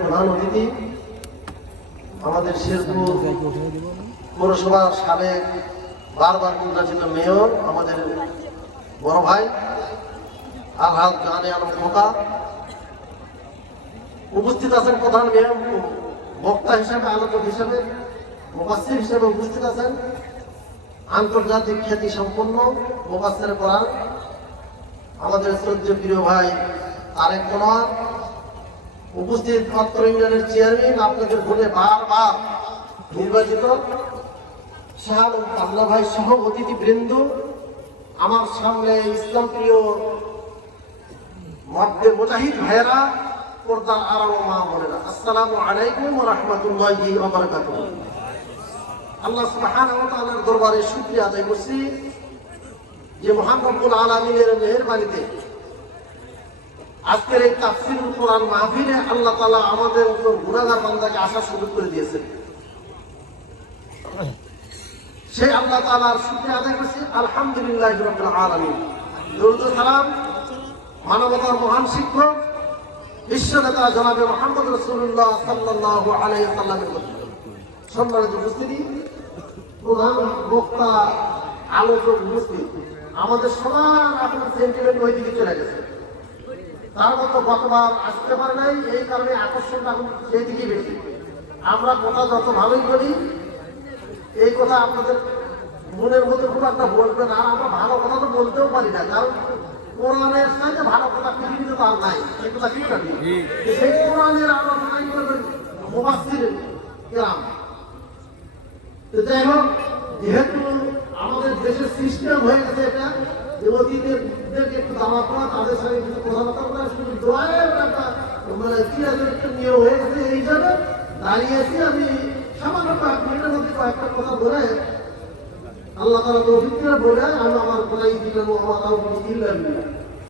প্রধান অতিথি, আমাদের শেরপুর পৌরসভার সাবেক বারবার নির্বাচিত মেয়র, আমাদের বড় ভাই আলহাজ গানে আলম খোকা। উপস্থিত আছেন প্রধান মেয়র বক্তা হিসেবে, আলোচক হিসেবে, মুফাসসির হিসেবে উপস্থিত আছেন। আন্তর্জাতিক খ্যাতি সম্পন্ন মুফাসসির কোরআন। আমাদের শ্রদ্ধেয় প্রিয় ভাই তারেক মনোয়ার উপস্থিত অত্র ইউনিয়নের চেয়ারম্যান, আপনাদের ভোটে বারবার নির্বাচিত শাহ আল্লাহ ভাই সহ অতিথি বৃন্দ আমার সামনে ইসলাম প্রিয় মধ্যে মুজাহিদ ভাইয়েরা, পর্দার আরাম মা বোনেরা, আসসালামু আলাইকুম রাহমাতুল্লাহি আল্লাহ সুবহানাহু ওয়া তাআলার দরবারে শুকরিয়া আদায় করছি যে মহান রব্বুল আলামিনের মেহেরবানিতে আজকের এই তাফসিরুল কোরআন মাহফিলে আল্লাহ তালা আমাদের উপর গুনাহগার বান্দাকে আসার সুযোগ করে দিয়েছেন। সেই আল্লাহ তাআলার শুকরিয়া আদায় করছি। আলহামদুলিল্লাহ আলামিন। দরুদ সালাম। মানবতার মহান শিক্ষক বিশ্ব নেতা জনাবে মোহাম্মদ রসুল্লাহ সাল্লাল্লাহু আলাইহি সাল্লামের প্রতি সম্মানিত উপস্থিতি। প্রধান বক্তা, আলোচক উপস্থিত। আমাদের সবার আপনার সেন্টিমেন্ট ওই দিকে চলে গেছে। তার মতো গতবার আসতে পারে নাই এই কারণে আকর্ষণটা এখন সেই দিকে বেশি। আমরা কথা যত ভালোই বলি এই কথা আপনাদের মনের মধ্যে খুব একটা বলবেন আর আমরা ভালো কথা তো বলতেও পারি না কারণ কোরআনের সাথে ভালো কথা পৃথিবীতে তো আর নাই এই কথা ঠিক না সেই কোরআনের আমরা মনে করবেন? মুবাসির গ্রাম তো যাই হোক যেহেতু আমাদের দেশের সিস্টেম হয়ে গেছে এটা যে অতিথিদেরকে একটু দাওয়া করা, তাদের সঙ্গে কিছু কথাবার্তা করা শুধু দোয়ারের ব্যাপার। মানে কি আছে একটু নিয়ম হয়ে গেছে এই হিসাবে দাঁড়িয়েছি আমি। সামান্য কয়েক মিনিটের মধ্যে কয়েকটা কথা বলে আল্লাহ তালা তো অভিজ্ঞতা বলে আমি আমার বলাই দিলেন আমার তাও ইল্লাম